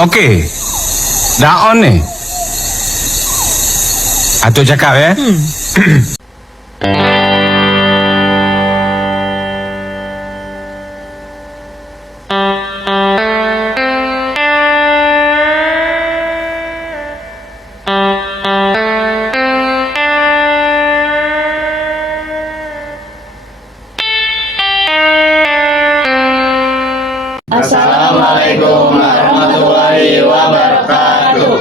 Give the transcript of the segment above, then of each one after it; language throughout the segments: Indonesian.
Okey. Dah on ni. Atuk cakap ya. Assalamualaikum warahmatullahi wabarakatuh.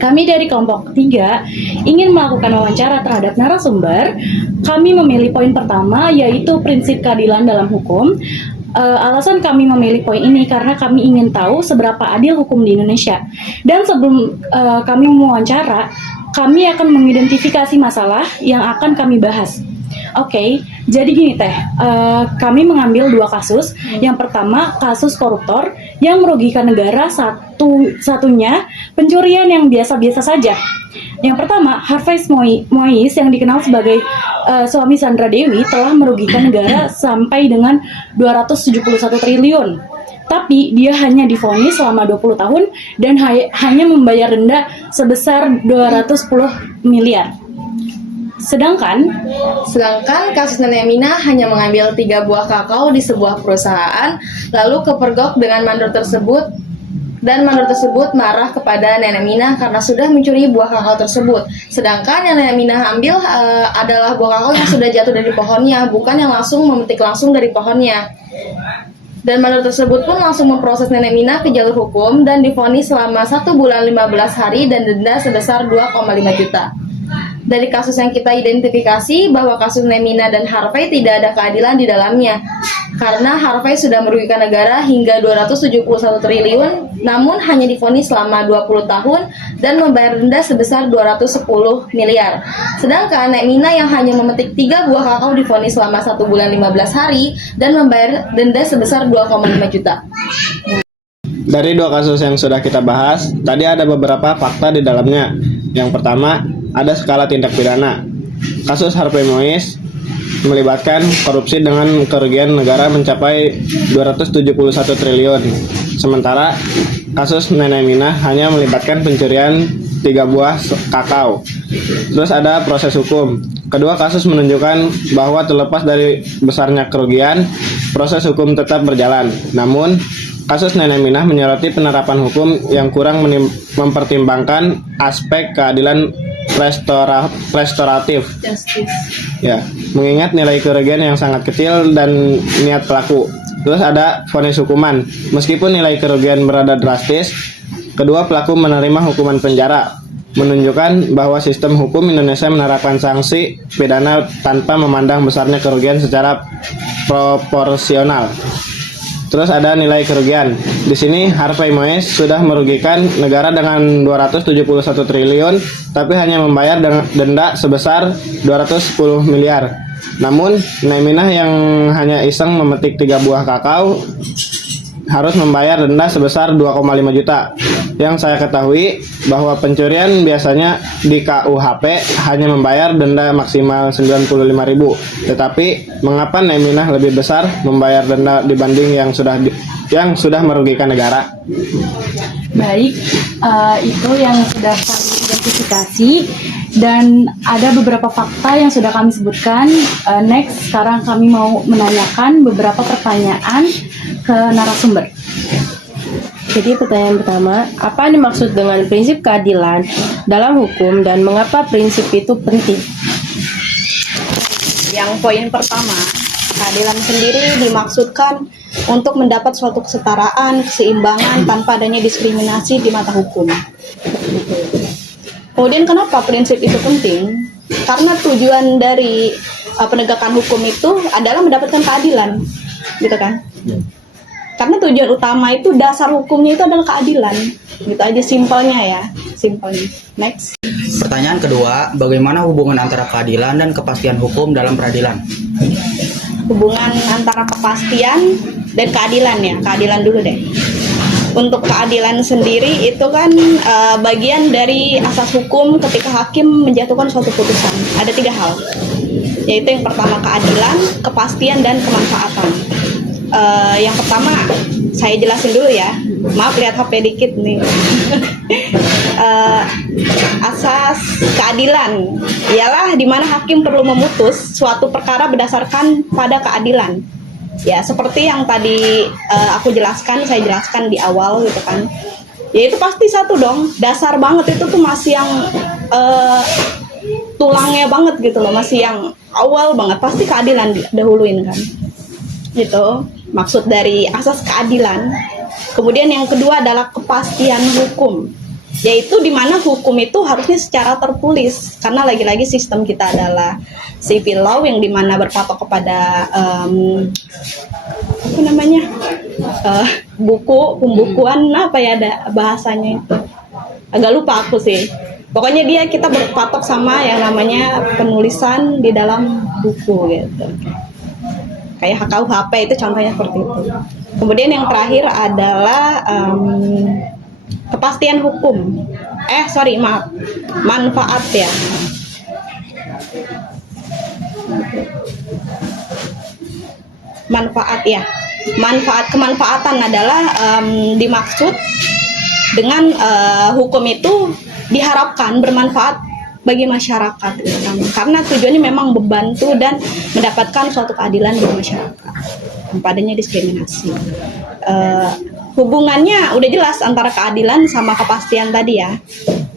Kami dari kelompok 3 ingin melakukan wawancara terhadap narasumber. Kami memilih poin pertama, yaitu prinsip keadilan dalam hukum. Alasan kami memilih poin ini karena kami ingin tahu seberapa adil hukum di Indonesia. Dan sebelum kami mewawancara, kami akan mengidentifikasi masalah yang akan kami bahas. Oke, jadi gini teh, kami mengambil 2 kasus. Yang pertama, kasus koruptor yang merugikan negara, satunya pencurian yang biasa-biasa saja. Yang pertama, Harvey Mois yang dikenal sebagai suami Sandra Dewi telah merugikan negara sampai dengan 271 triliun. Tapi dia hanya divonis selama 20 tahun dan hanya membayar denda sebesar 210 miliar. Sedangkan kasus Nenek Mina hanya mengambil 3 buah kakao di sebuah perusahaan, lalu kepergok dengan mandor tersebut, dan mandor tersebut marah kepada Nenek Mina karena sudah mencuri buah kakao tersebut. Sedangkan yang Nenek Mina ambil adalah buah kakao yang sudah jatuh dari pohonnya, bukan yang langsung memetik langsung dari pohonnya. Dan mandor tersebut pun langsung memproses Nenek Mina ke jalur hukum dan divonis selama 1 bulan 15 hari dan denda sebesar 2,5 juta. Dari kasus yang kita identifikasi bahwa kasus Nemina dan Harvey tidak ada keadilan di dalamnya, karena Harvey sudah merugikan negara hingga 271 triliun, namun hanya divonis selama 20 tahun dan membayar denda sebesar 210 miliar. Sedangkan Nemina yang hanya memetik 3 buah kakao divonis selama 1 bulan 15 hari dan membayar denda sebesar 2,5 juta. Dari 2 kasus yang sudah kita bahas, tadi ada beberapa fakta di dalamnya. Yang pertama, ada skala tindak pidana. Kasus Harvey Mois melibatkan korupsi dengan kerugian negara mencapai 271 triliun. Sementara kasus Nenek Mina hanya melibatkan pencurian 3 buah kakao. Terus ada proses hukum. Kedua kasus menunjukkan bahwa terlepas dari besarnya kerugian, proses hukum tetap berjalan. Namun, kasus Nenek Minah menyoroti penerapan hukum yang kurang mempertimbangkan aspek keadilan restoratif. Ya, mengingat nilai kerugian yang sangat kecil dan niat pelaku. Terus ada vonis hukuman. Meskipun nilai kerugian berada drastis, kedua pelaku menerima hukuman penjara, menunjukkan bahwa sistem hukum Indonesia menerapkan sanksi pidana tanpa memandang besarnya kerugian secara proporsional. Terus ada nilai kerugian. Di sini Harvey Mois sudah merugikan negara dengan 271 triliun, tapi hanya membayar denda sebesar 210 miliar. Namun, Neminah yang hanya iseng memetik 3 buah kakao harus membayar denda sebesar 2,5 juta. Yang saya ketahui bahwa pencurian biasanya di KUHP hanya membayar denda maksimal 95.000. Tetapi mengapa Neminah lebih besar membayar denda dibanding yang sudah merugikan negara? baik, itu yang sudah kami identifikasi dan ada beberapa fakta yang sudah kami sebutkan. Next, sekarang kami mau menanyakan beberapa pertanyaan ke narasumber. Jadi pertanyaan pertama, apa yang dimaksud dengan prinsip keadilan dalam hukum dan mengapa prinsip itu penting? Yang poin pertama, keadilan sendiri dimaksudkan untuk mendapat suatu kesetaraan, keseimbangan tanpa adanya diskriminasi di mata hukum. Kemudian kenapa prinsip itu penting? Karena tujuan dari penegakan hukum itu adalah mendapatkan keadilan, gitu kan? Karena tujuan utama itu, dasar hukumnya itu adalah keadilan. Gitu aja simpelnya ya, simpelnya. Next. Pertanyaan kedua, bagaimana hubungan antara keadilan dan kepastian hukum dalam peradilan? Hubungan antara kepastian dan keadilan ya, keadilan dulu deh. Untuk keadilan sendiri itu kan bagian dari asas hukum ketika hakim menjatuhkan suatu putusan. Ada 3 hal, yaitu yang pertama keadilan, kepastian, dan kemanfaatan. Yang pertama, saya jelasin dulu ya. Maaf lihat HP dikit nih. Asas keadilan ialah di mana hakim perlu memutus suatu perkara berdasarkan pada keadilan. Ya, seperti yang tadi saya jelaskan di awal gitu kan. Ya itu pasti satu dong, dasar banget itu tuh masih yang tulangnya banget gitu loh, masih yang awal banget, pasti keadilan dahuluin kan. Itu maksud dari asas keadilan. Kemudian yang kedua adalah kepastian hukum, yaitu di mana hukum itu harusnya secara tertulis, karena lagi-lagi sistem kita adalah civil law yang dimana berpatok kepada buku pembukuan apa ya, ada bahasanya itu agak lupa aku sih. Pokoknya kita berpatok sama yang namanya penulisan di dalam buku gitu. Kayak HKUHP itu contohnya seperti itu. Kemudian yang terakhir adalah kepastian hukum. Manfaat ya. Kemanfaatan adalah dimaksud dengan hukum itu diharapkan bermanfaat bagi masyarakat gitu kan. Karena tujuannya memang membantu dan mendapatkan suatu keadilan bagi masyarakat tanpa adanya diskriminasi. Hubungannya udah jelas antara keadilan sama kepastian tadi ya,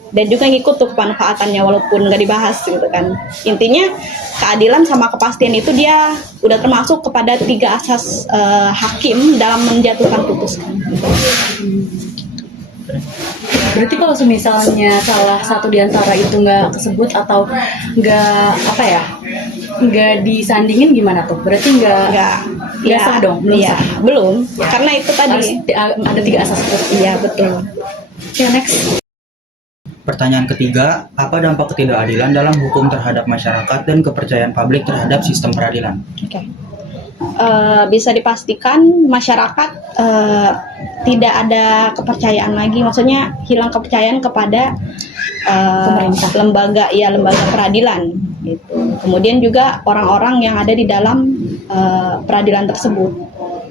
dan juga ngikut tuh kemanfaatannya walaupun nggak dibahas gitu kan. Intinya keadilan sama kepastian itu dia udah termasuk kepada 3 asas hakim dalam menjatuhkan putusan. Berarti kalau misalnya salah satu di antara itu nggak kesebut atau nggak disandingin gimana tuh? Berarti nggak sah dong? Belum. Karena itu tadi ada 3 asas itu. Iya betul. Oke, next. Pertanyaan ketiga, apa dampak ketidakadilan dalam hukum terhadap masyarakat dan kepercayaan publik terhadap sistem peradilan? Oke. Bisa dipastikan masyarakat tidak ada kepercayaan lagi, maksudnya hilang kepercayaan kepada lembaga peradilan gitu. Kemudian juga orang-orang yang ada di dalam peradilan tersebut,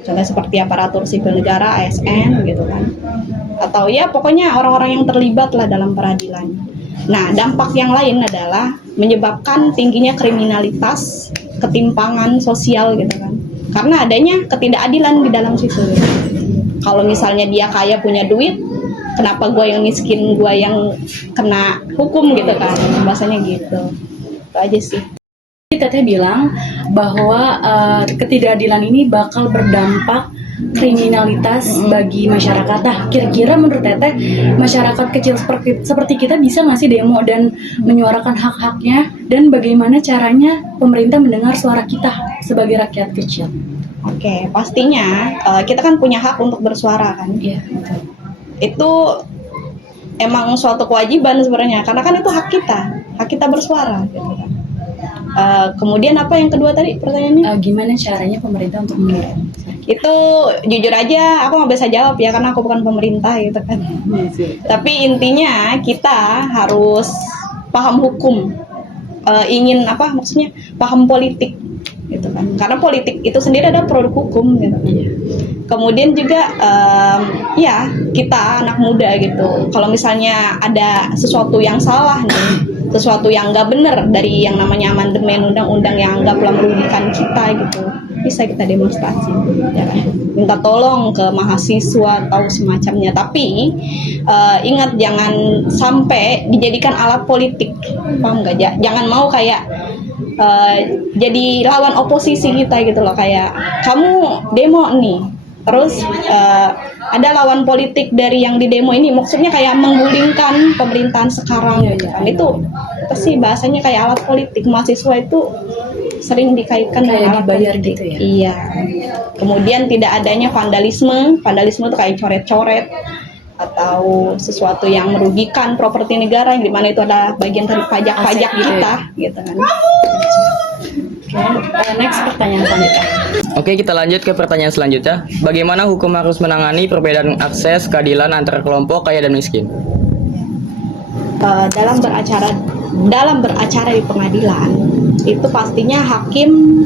contohnya seperti aparatur sipil negara ASN gitu kan, atau ya pokoknya orang-orang yang terlibat lah dalam peradilan. Nah, dampak yang lain adalah menyebabkan tingginya kriminalitas, ketimpangan sosial gitu kan, karena adanya ketidakadilan di dalam situ. Kalau misalnya dia kaya punya duit, kenapa gue yang miskin, gue yang kena hukum gitu kan, bahasanya gitu. Itu aja sih. Teteh bilang bahwa ketidakadilan ini bakal berdampak kriminalitas bagi masyarakat. Nah, kira-kira menurut Teteh, masyarakat kecil seperti kita bisa nggak sih demo dan menyuarakan hak-haknya, dan bagaimana caranya pemerintah mendengar suara kita sebagai rakyat kecil? Oke, pastinya kita kan punya hak untuk bersuara kan. Iya, betul. Itu emang suatu kewajiban sebenarnya, karena kan itu hak kita bersuara gitu kan. Kemudian apa yang kedua tadi pertanyaannya? Gimana caranya pemerintah untuk mendengar? Itu jujur aja aku nggak bisa jawab ya, karena aku bukan pemerintah gitu kan. Tapi intinya kita harus paham hukum, maksudnya paham politik gitu kan, karena politik itu sendiri ada produk hukum gitu. Kemudian juga ya kita anak muda gitu, kalau misalnya ada sesuatu yang salah nih, sesuatu yang nggak benar dari yang namanya amandemen undang-undang yang anggaplah merugikan kita gitu, bisa kita demonstrasi ya kan? Minta tolong ke mahasiswa atau semacamnya. Tapi ingat, jangan sampai dijadikan alat politik, paham nggak? Jangan mau kayak jadi lawan oposisi kita gitu loh, kayak kamu demo nih, terus ada lawan politik dari yang di demo ini, maksudnya kayak menggulingkan pemerintahan sekarang gitu kan. Itu pasti bahasanya kayak alat politik. Mahasiswa itu sering dikaitkan dengan alat dibayar politik gitu ya. Iya. Kemudian tidak adanya vandalisme itu kayak coret-coret atau sesuatu yang merugikan properti negara, yang dimana itu ada bagian dari pajak-pajak kita gitu kan. Next, pertanyaan selanjutnya. Oke, kita lanjut ke pertanyaan selanjutnya. Bagaimana hukum harus menangani perbedaan akses keadilan antara kelompok kaya dan miskin? Dalam beracara di pengadilan, itu pastinya hakim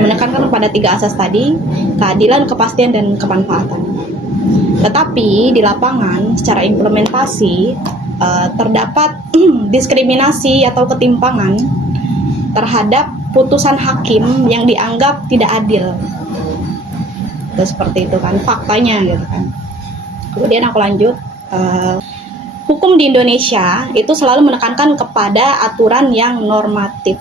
menekankan pada 3 asas tadi: keadilan, kepastian, dan kemanfaatan. Tetapi di lapangan secara implementasi terdapat diskriminasi atau ketimpangan terhadap putusan hakim yang dianggap tidak adil. Itu seperti itu kan faktanya gitu kan. Kemudian aku lanjut, hukum di Indonesia itu selalu menekankan kepada aturan yang normatif.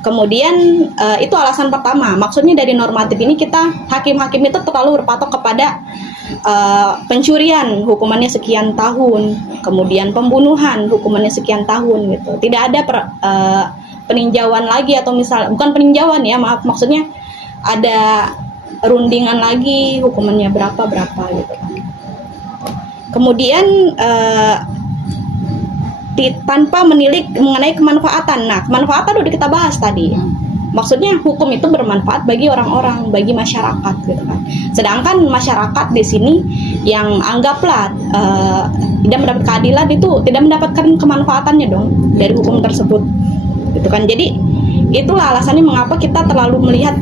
Kemudian itu alasan pertama. Maksudnya dari normatif ini kita hakim-hakim itu terlalu berpatok kepada pencurian hukumannya sekian tahun, kemudian pembunuhan hukumannya sekian tahun gitu. Tidak ada peninjauan lagi atau bukan peninjauan ya, maaf, maksudnya ada rundingan lagi hukumannya berapa gitu. Kemudian tanpa menilik mengenai kemanfaatan. Nah, kemanfaatan udah kita bahas tadi. Maksudnya hukum itu bermanfaat bagi orang-orang, bagi masyarakat gitu kan. Sedangkan masyarakat di sini yang anggaplah tidak mendapat keadilan itu tidak mendapatkan kemanfaatannya dong dari hukum tersebut. Gitu kan. Jadi itulah alasannya mengapa kita terlalu melihat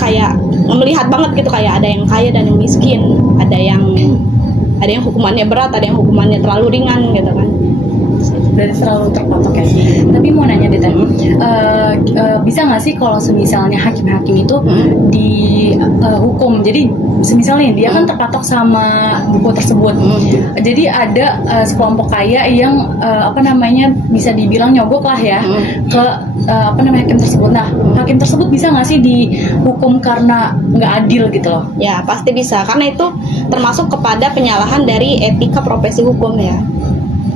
banget gitu, kayak ada yang kaya dan yang miskin, ada yang hukumannya berat, ada yang hukumannya terlalu ringan gitu kan. Dari selalu terpatok ya. Tapi mau nanya deh, bisa nggak sih kalau semisalnya hakim-hakim itu di hukum, jadi semisalnya dia kan terpatok sama buku tersebut, jadi ada sekelompok kaya yang bisa dibilang nyogok lah ya ke hakim tersebut. Nah, hakim tersebut bisa nggak sih dihukum karena nggak adil gitu loh? Ya pasti bisa, karena itu termasuk kepada penyalahan dari etika profesi hukum ya.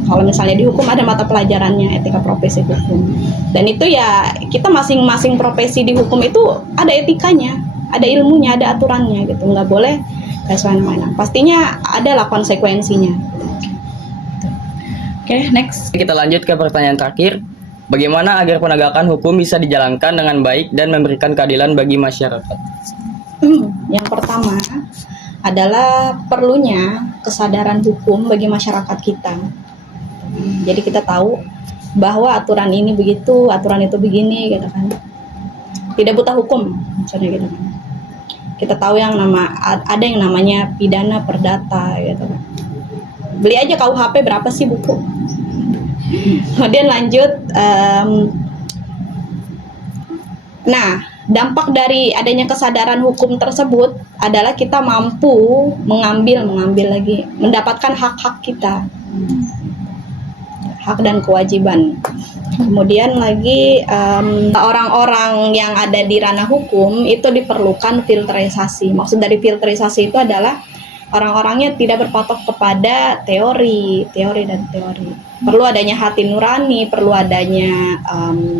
Kalau misalnya di hukum ada mata pelajarannya etika profesi hukum, dan itu ya kita masing-masing profesi di hukum itu ada etikanya, ada ilmunya, ada aturannya gitu, nggak boleh kayak semena-mena. Pastinya adalah konsekuensinya. Oke, next. Kita lanjut ke pertanyaan terakhir. Bagaimana agar penegakan hukum bisa dijalankan dengan baik dan memberikan keadilan bagi masyarakat? Yang pertama adalah perlunya kesadaran hukum bagi masyarakat kita. Jadi kita tahu bahwa aturan ini begitu, aturan itu begini gitu kan. Tidak buta hukum misalnya gitu kan. Kita tahu ada yang namanya pidana perdata gitu kan. Beli aja KUHP berapa sih buku. Kemudian lanjut, nah dampak dari adanya kesadaran hukum tersebut adalah kita mampu mendapatkan hak-hak kita, hak dan kewajiban. Kemudian lagi orang-orang yang ada di ranah hukum itu diperlukan filterisasi. Maksud dari filterisasi itu adalah orang-orangnya tidak berpatok kepada teori. Perlu adanya hati nurani, perlu adanya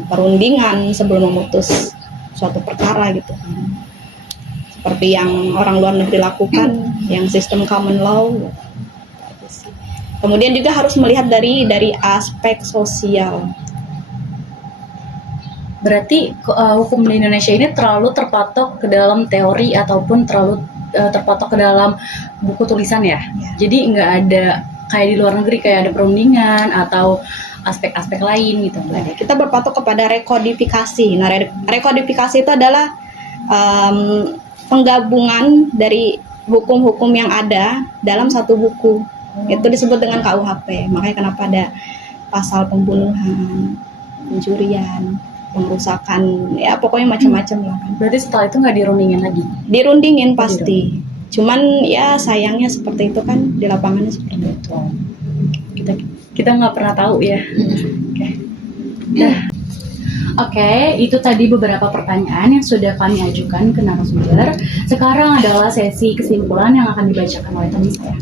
perundingan sebelum memutus suatu perkara gitu kan. Seperti yang orang luar negeri lakukan, yang sistem common law. Kemudian juga harus melihat dari aspek sosial. Berarti hukum di Indonesia ini terlalu terpatok ke dalam teori ataupun terlalu terpatok ke dalam buku tulisan ya. Jadi nggak ada kayak di luar negeri kayak ada perundingan atau aspek-aspek lain gitu. Kita berpatok kepada rekodifikasi. Nah, rekodifikasi itu adalah penggabungan dari hukum-hukum yang ada dalam satu buku. Itu disebut dengan KUHP. Makanya kenapa ada pasal pembunuhan, pencurian, pengrusakan, ya pokoknya macam-macam lah kan. Berarti setelah itu nggak dirundingin lagi? Dirundingin pasti. Cuman ya sayangnya seperti itu kan, di lapangannya seperti itu. Kita nggak pernah tahu ya. Oke, itu tadi beberapa pertanyaan yang sudah kami ajukan ke narasumber. Sekarang adalah sesi kesimpulan yang akan dibacakan oleh teman saya.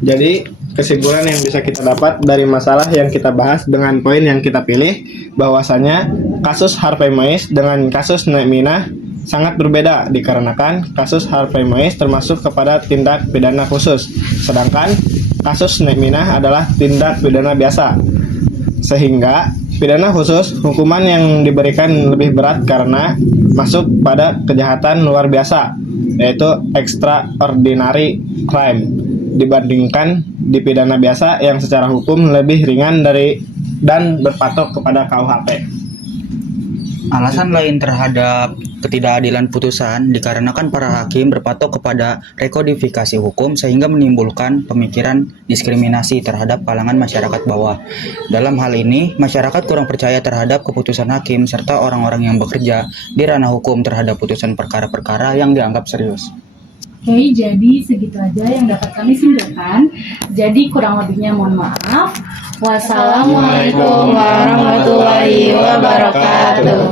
Jadi kesimpulan yang bisa kita dapat dari masalah yang kita bahas dengan poin yang kita pilih, bahwasanya kasus Harvey Mois dengan kasus Nek Minah sangat berbeda dikarenakan kasus Harvey Mois termasuk kepada tindak pidana khusus, sedangkan kasus Nek Minah adalah tindak pidana biasa. Sehingga pidana khusus hukuman yang diberikan lebih berat karena masuk pada kejahatan luar biasa, yaitu extraordinary crime, dibandingkan di pidana biasa yang secara hukum lebih ringan dan berpatok kepada KUHP. Alasan lain terhadap ketidakadilan putusan dikarenakan para hakim berpatok kepada rekodifikasi hukum sehingga menimbulkan pemikiran diskriminasi terhadap kalangan masyarakat bawah. Dalam hal ini, masyarakat kurang percaya terhadap keputusan hakim serta orang-orang yang bekerja di ranah hukum terhadap putusan perkara-perkara yang dianggap serius. Oke, jadi segitu aja yang dapat kami simpulkan. Jadi kurang lebihnya mohon maaf. Wassalamualaikum Warahmatullahi wabarakatuh.